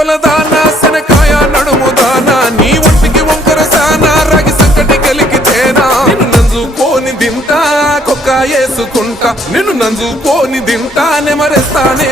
చేపల దానా శనకాయ నడుము దానా నీ ఒంటికి వంకర సానా రాగి సంకటి కలిగితేనా నిన్ను నంజుకోని దింటా కొక్క వేసుకుంటా నిన్ను నంజుకోని దింటా నెమరేస్తానే